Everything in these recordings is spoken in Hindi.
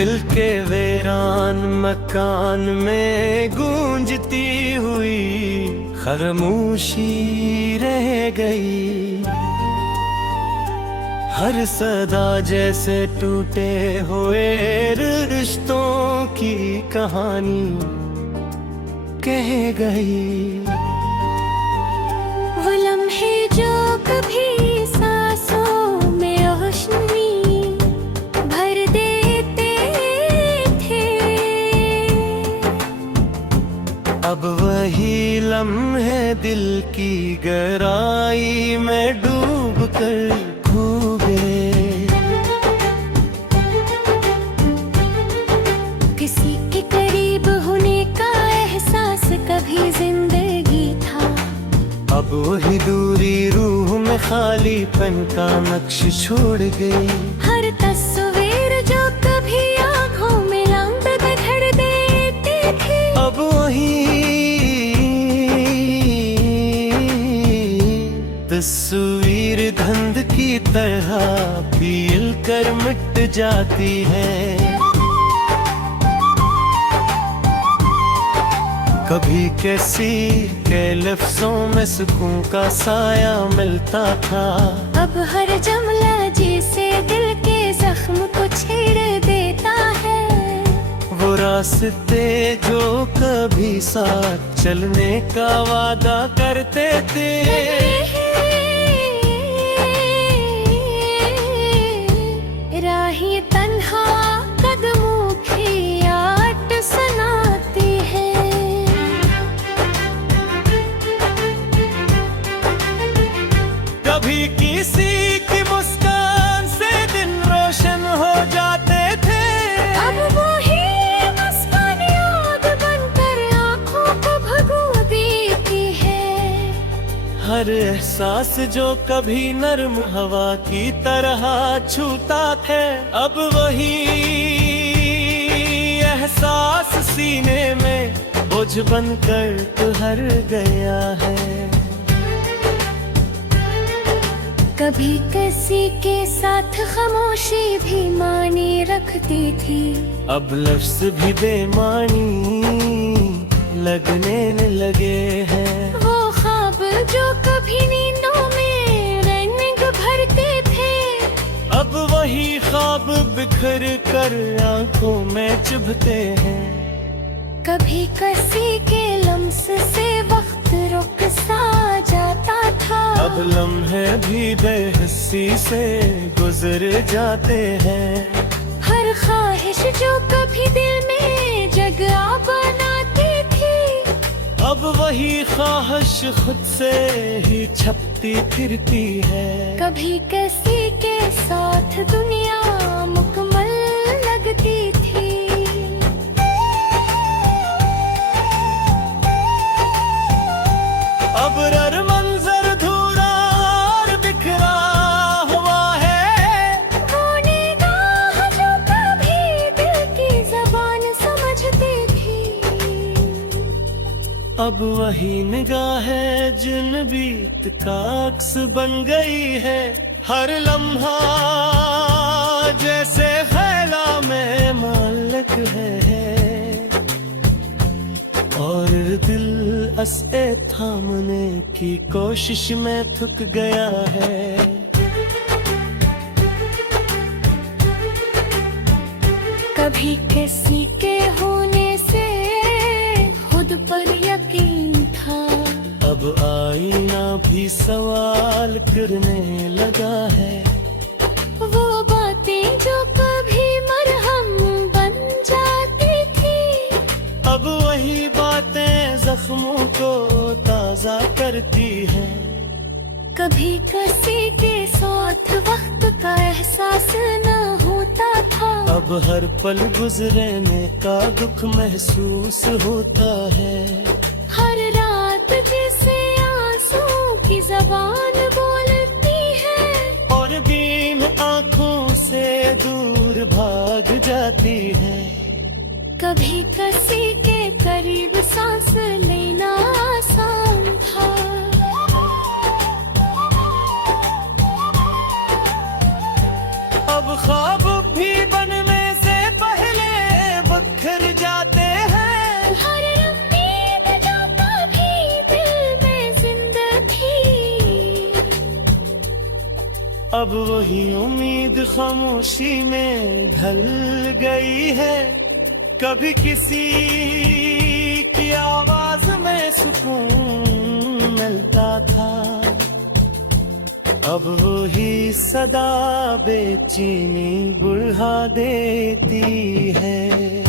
दिल के वीरान मकान में गूंजती हुई खामोशी रह गई। हर सदा जैसे टूटे हुए रिश्तों की कहानी कह गई। वो लम्हे जो कभी सांसों में रोशनी भर देते थे, अब वही लम्हे दिल की गहराई में डूब कर खो गए। किसी के करीब होने का एहसास कभी जिंदगी था, अब वही दूरी रूह में खालीपन का नक्श छोड़ गई। हर तस्वीर जो कभी आँखों में रंग बिखेर देती थी, अब वही तस्वीर धुंध की तरह पील कर मिट जाती है। कभी कैसी के लफ्जों में सुकून का साया मिलता था, अब हर जुमला जिसे दिल के जख्म को छेड़ देता है। वो रास्ते जो कभी साथ चलने का वादा करते थे, राहें तन्हा कदमों की आट सुनाती है। कभी किसी की मुस्कान से दिन रोशन हो जाते थे, अब वही मुस्कान याद बनकर आँखों को भगो देती है। हर एहसास जो कभी नर्म हवा की तरह छूता थे, अब वही एहसास सीने में बोझ बनकर उभर गया है। कभी किसी के साथ खामोशी भी मानी रखती थी, अब लफ्ज भी बेमानी लगने लगे हैं। वो ख्वाब जो कभी नींदों में रंग भरते थे, अब वही ख्वाब बिखर कर आंखों में चुभते हैं। कभी किसी के लम्स से वक्त रुक सा जाता था, अब लम्हे भी बेहिस्सी से गुजर जाते हैं। हर ख्वाहिश जो कभी दिल में जगह बनाती थी, अब वही ख्वाहिश खुद से ही छपती फिरती है। कभी किसी के साथ दुनिया मुकम्मल लगती थी, अब हर मंजर धूरा और बिखरा हुआ है। वो निगाह जो कभी दिल की ज़बान समझती थी, अब वही निगाह है जिन बीत का अक्स बन गई है। हर लम्हा जैसे ख्याला में मालिक है, और दिल असए थामने की कोशिश में थक गया है। कभी किसी के होने से खुद पर यकीन था, अब आईना भी सवाल करने लगा है। वो बातें जो कभी मरहम बन जाती थी, अब वही बातें जख्मों को ताजा करती हैं। कभी किसी के साथ वक्त का एहसास न होता था, अब हर पल गुजरने का दुख महसूस होता है। हर रात जैसे आंसू की जबान बोलती है, और दिन आंखों से दूर भाग जाती है। कभी किसी के करीब सांस लेना आसान था, अब ख्वाब भी बनने से पहले अब वही उम्मीद खामोशी में ढल गई है। कभी किसी की आवाज में सुकून मिलता था, अब वही सदा बेचैनी बुढ़ा देती है।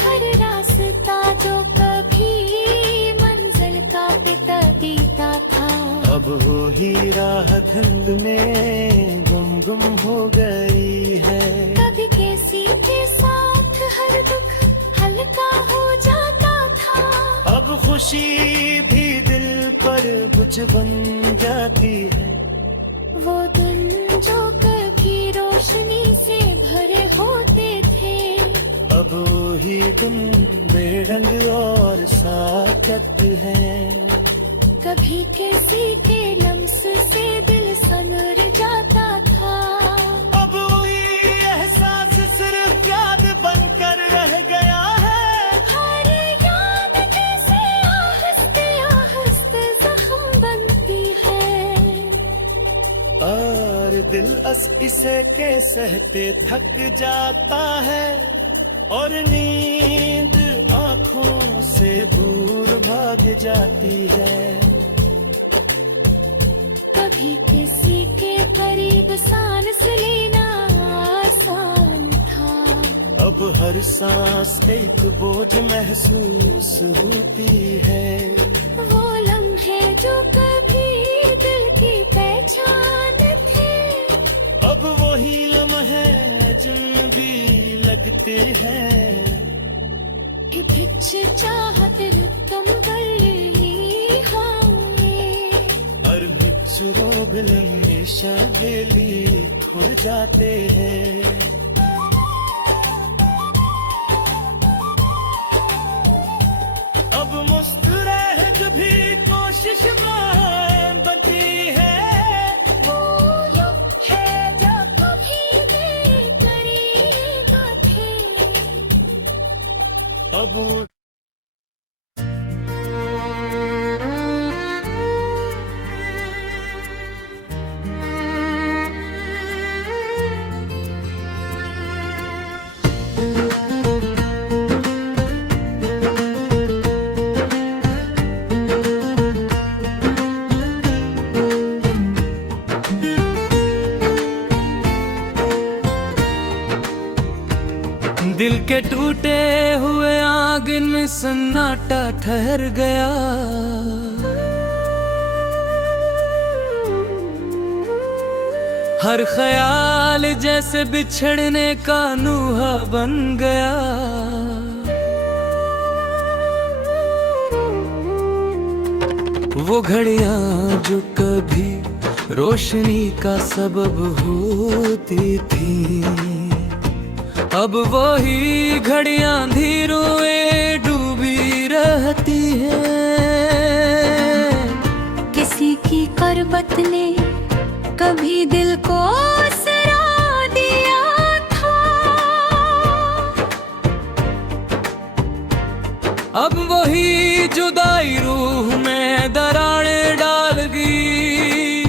हर रास्ता जो कभी मंजिल का पिता देता था, अब वही राह धुंध में गुम हो गई है। कभी किसी के साथ हर दुख हल्का हो जाता था, अब खुशी भी दिल पर बोझ बन जाती है। वो दिन जो कभी रोशनी से भरे होते थे, अब वही दिन बेरंग और साकत है। कभी किसी के लम्स से दिल सनर जाता था, अब वही एहसास सिर्फ याद बनकर रह गया है। हर याद जैसे आहिस्ते आहिस्ते जख्म बनती है, और दिल इसे के सहते थक जाता है, और नींद आँखों से दूर भाग जाती है। कभी किसी के करीब सांस लेना आसान था, अब हर सांस एक बोझ महसूस होती है। वो लम्हे जो कभी दिल की पहचान थे, अब वही लम्हे जिन भी लगते हैं। बिछ चाहत तुम गली होंगे, और बिच्छुओं बिल में शामिली खुल जाते हैं। अब मुस्कुराहट जो भी कोशिश में बनती है। वो लम्हे जो कभी बेकरीब थे, अब दिल के टूटे हुए आंगन में सन्नाटा ठहर गया। हर ख्याल जैसे बिछड़ने का नूहा बन गया। वो घड़ियां जो कभी रोशनी का सबब होती थी, अब वही घड़ियां धीरोए डूबी रहती हैं। किसी की करबत ने कभी दिल को सरा दिया था, अब वही जुदाई रूह में दरारें डाल गई।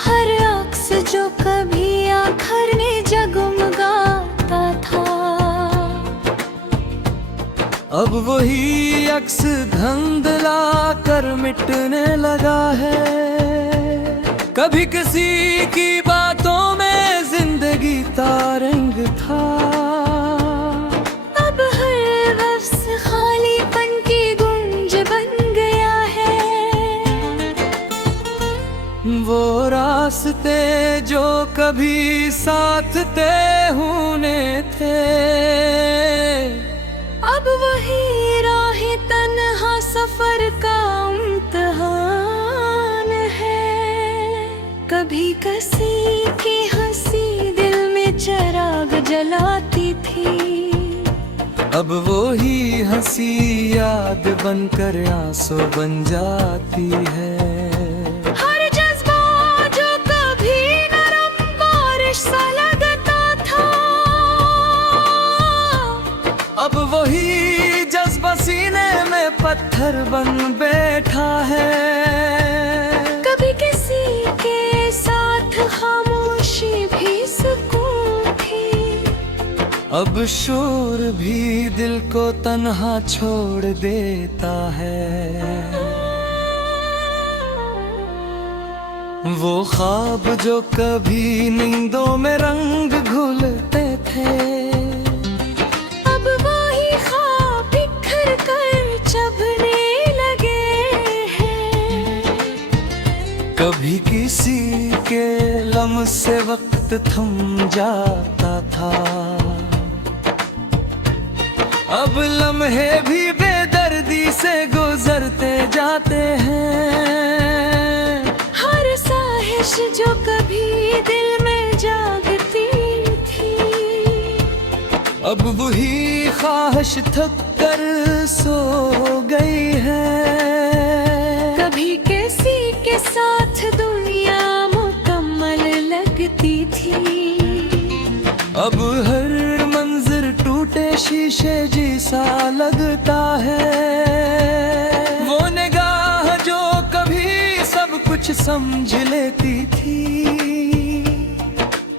हर अक्स जो कभी आखिर ने जगमगाता था, अब वही अक्स धंधला कर मिटने लगा है। कभी किसी की बातों में जिंदगी का रंग था, अब हर लफ्ज़ खालीपन की गूंज बन गया है। वो रास्ते जो कभी साथ तय होने थे, अब वही राह तन्हा सफर का इम्तिहान है। कभी किसी की हंसी दिल में चिराग जलाती थी, अब वो ही हंसी याद बनकर आंसू बन जाती है। हर जज्बा जो कभी नरम बारिश सा लगता था, अब वही जज्बा सीने में पत्थर घर बन बैठा है। कभी किसी के साथ खामोशी भी सुकून थी। अब शोर भी दिल को तन्हा छोड़ देता है। वो ख्वाब जो कभी नींदों में रंग घुलते थे, अब वही ख्वाब बिखर कर चबने लगे हैं। कभी किसी के लम्ह से वक्त थम जाता था, अब लम्हे भी बेदर्दी से गुजरते जाते हैं। जो कभी दिल में जागती थी, अब वही ख्वाहिश थक कर सो गई है। कभी किसी के साथ दुनिया मुकम्मल लगती थी, अब हर मंजर टूटे शीशे जैसा लगता है। वो निगाह जो कभी सब कुछ समझ लेती थी,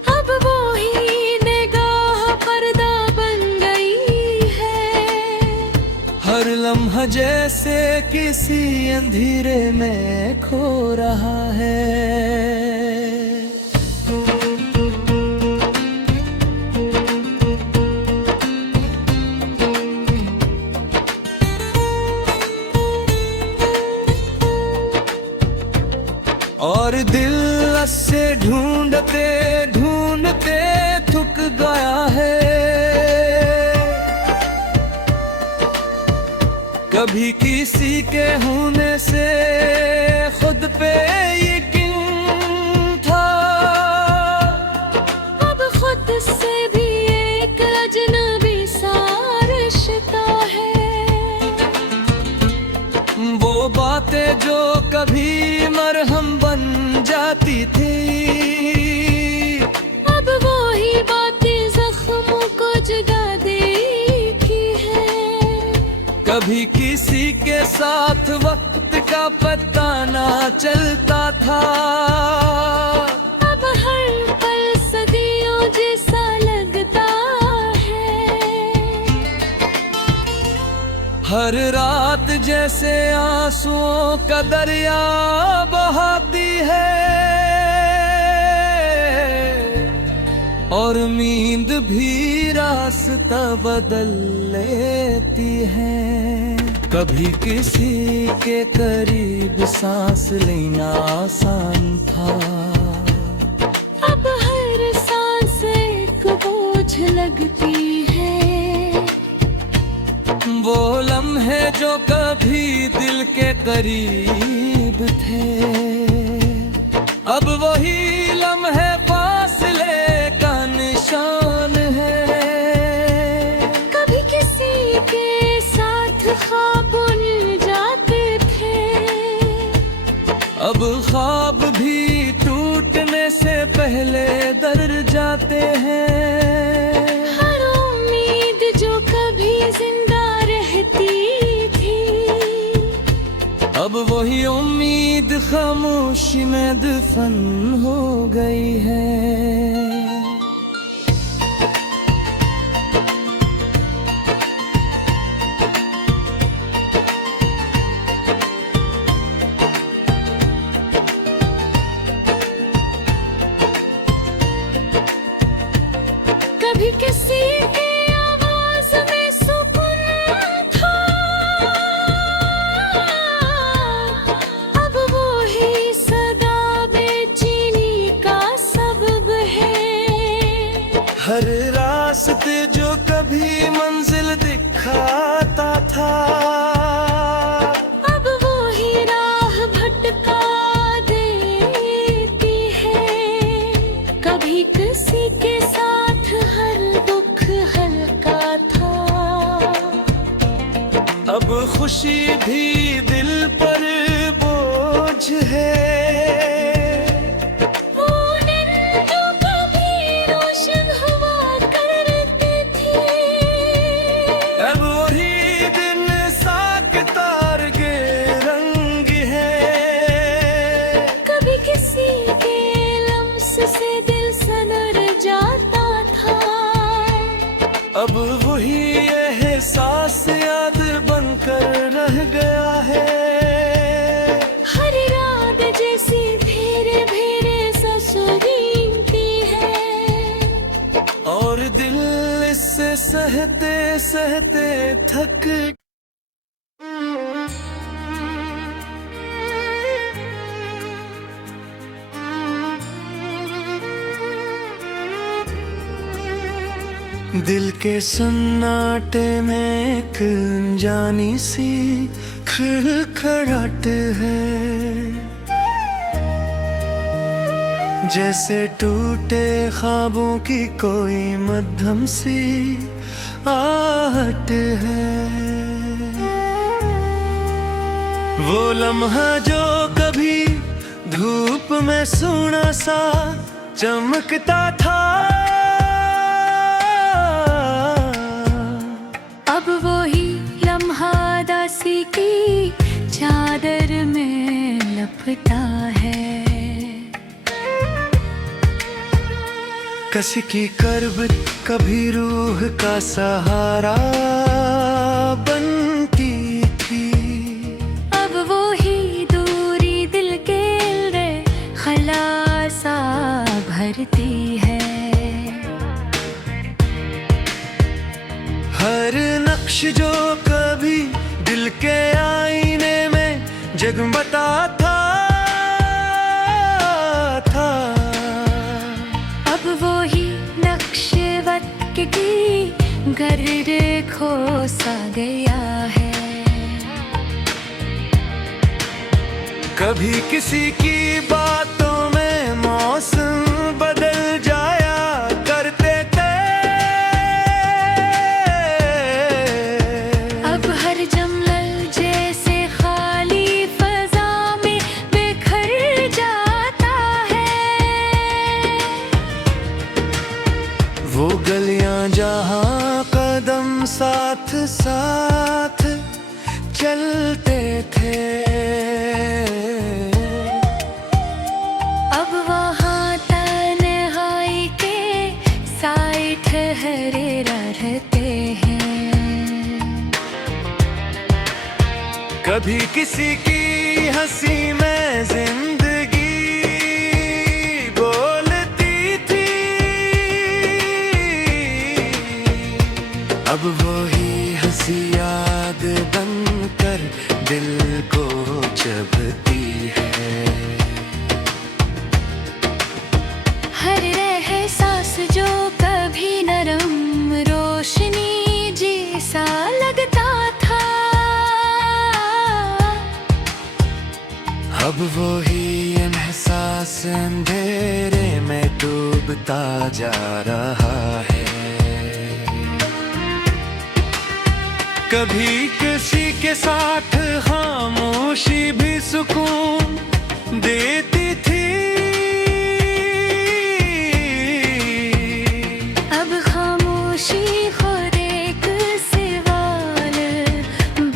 अब वो ही निगाह पर्दा बन गई है। हर लम्हा जैसे किसी अंधेरे में खो रहा है। और दिल से ढूंढते ढूंढते थक गया है। कभी किसी के होने से खुद पे यकीन था, अब खुद से भी एक अजनबी सा रिश्ता है। वो बातें जो कभी मरहम बन जाती थी, अब वो ही बातें जख्मों को जगा देती है। कभी किसी के साथ वक्त का पता ना चलता था, अब हर पल सदियों जैसा लगता है। हर रात जैसे आंसुओं का दरिया बहाती है, और नींद भी रास्ता बदल लेती है। कभी किसी के करीब सांस लेना आसान था, अब हर सांस एक बोझ लगती है। वो लम्हे जो कभी दिल के करीब थे, अब वही लम्हे फासले का निशान है। कभी किसी के साथ ख्वाब बुन जाते थे, अब ख्वाब भी टूटने से पहले दर जाते हैं। हर उम्मीद जो कभी जिंदा रहती थी, अब वही उम्मीद खामोशी में दफन हो गई है। कभी किसी की आवाज में सुकून था, अब वो ही सदा बेचैनी का सबब है। हर रास्ते जो कभी मंजिल दिखाता था, अब वो ही राह भटका देती है। कभी किसी के साथ हर दुख हल्का था, अब खुशी भी दिल पर बोझ है। वो दिन जो कभी रोशन हुआ करते थे, अब वही दिन साक तार सहते सहते थक दिल के सन्नाटे में एक अनजानी सी खड़खड़ाहट है, जैसे टूटे ख्वाबों की कोई मध्यम सी आहट है। वो लम्हा जो कभी धूप में सोना सा चमकता था, अब वो ही लम्हा दासी की चादर में लपटा है। किसी की करब कभी रूह का सहारा बनती थी, अब वो ही दूरी दिल के खलासा भरती है। हर नक्श जो कभी दिल के आईने में जगमगाता था, अब वो ही नक्शवत की गर्द खोसा गया है। कभी किसी की बातों में मौसम बदल जाया करते थे, अब हर जमल जैसे खाली फजा में बिखर जाता है। वो गलियां जहां कदम साथ साथ चलते थे, अब वहाँ तन्हाई के साए ठहरे रहते हैं। कभी किसी की हंसी में जिंदगी बोलती थी, अब वो ही हंसी याद बनकर दिल को चुभती है। हर एहसास जो कभी नरम रोशनी जैसा लगता था, अब वो ही एहसास अंधेरे में डूबता जा रहा है। कभी किसी के साथ खामोशी भी सुकून देती थी, अब खामोशी खुद एक सवाल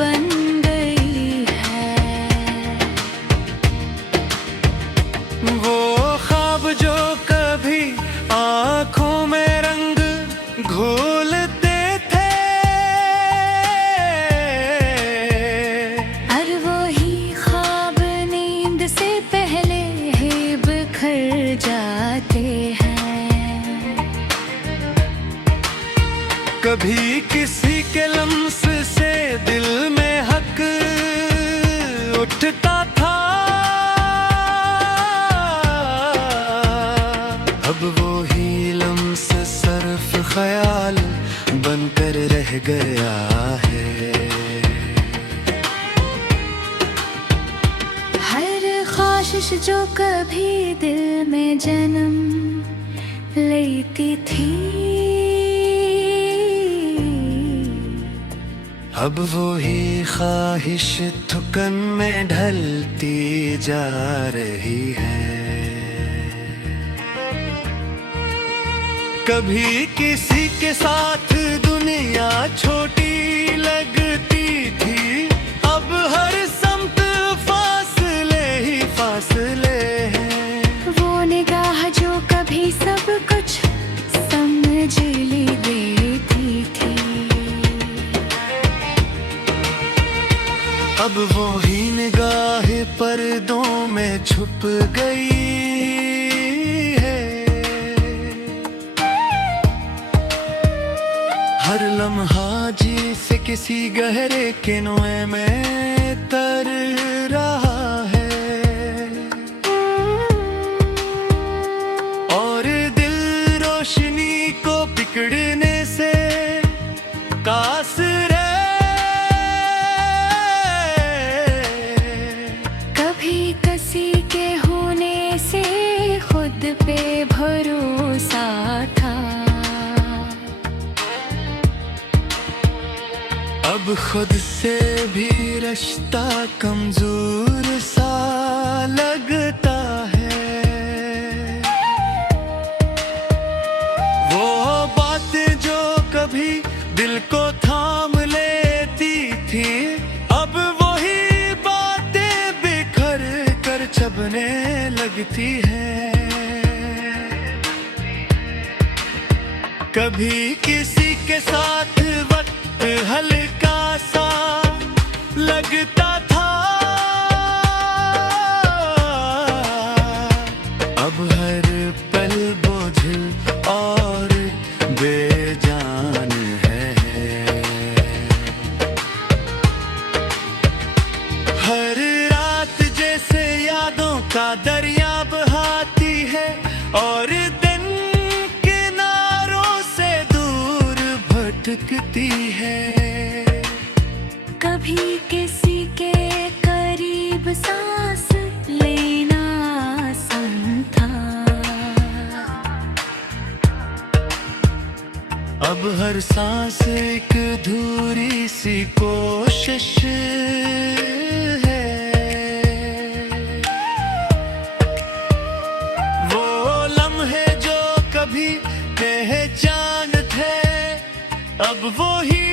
बन गई है। वो ख्वाब जो कभी आंखों में रंग घोलते थे, और वो ही ख्वाब नींद से पहले ही बिखर जाते हैं। कभी किसी के लम्स से दिल में हक उठता था, अब वो ही लम्स सिर्फ ख्याल बनकर रह गया है। हर ख्वाहिश जो कभी दिल में जन्म लेती थी, अब वो ही ख्वाहिश थुकन में ढलती जा रही है। कभी किसी के साथ दुनिया छोटी लगती थी, अब हर समत फासले ही फासले हैं। वो निगाह जो कभी सब कुछ समझ ली देती थी, अब वो ही निगाह पर्दों में छुप गई है। हर लम्हा जी से किसी गहरे किनोए में तर रहा है, और दिल रोशनी को बिगड़ने से कास रहे। कभी किसी के होने से खुद पे भरोसा था, अब खुद से भी रिश्ता कमजोर सा लगता है। वो बातें जो कभी दिल को थाम लेती थी, अब वही बातें बिखर कर चबने लगती हैं। कभी किसी के साथ वक्त हल्का सा लगता था, अब हर पल बोझिल और बेजान है। हर रात जैसे यादों का दरिया बहाती है, और दिन किनारों से दूर भटकती है। कभी किसी के करीब सांस लेना आसान था, अब हर सांस एक अधूरी सी कोशिश है। वो लम्हे जो कभी पहचान थे, अब वो ही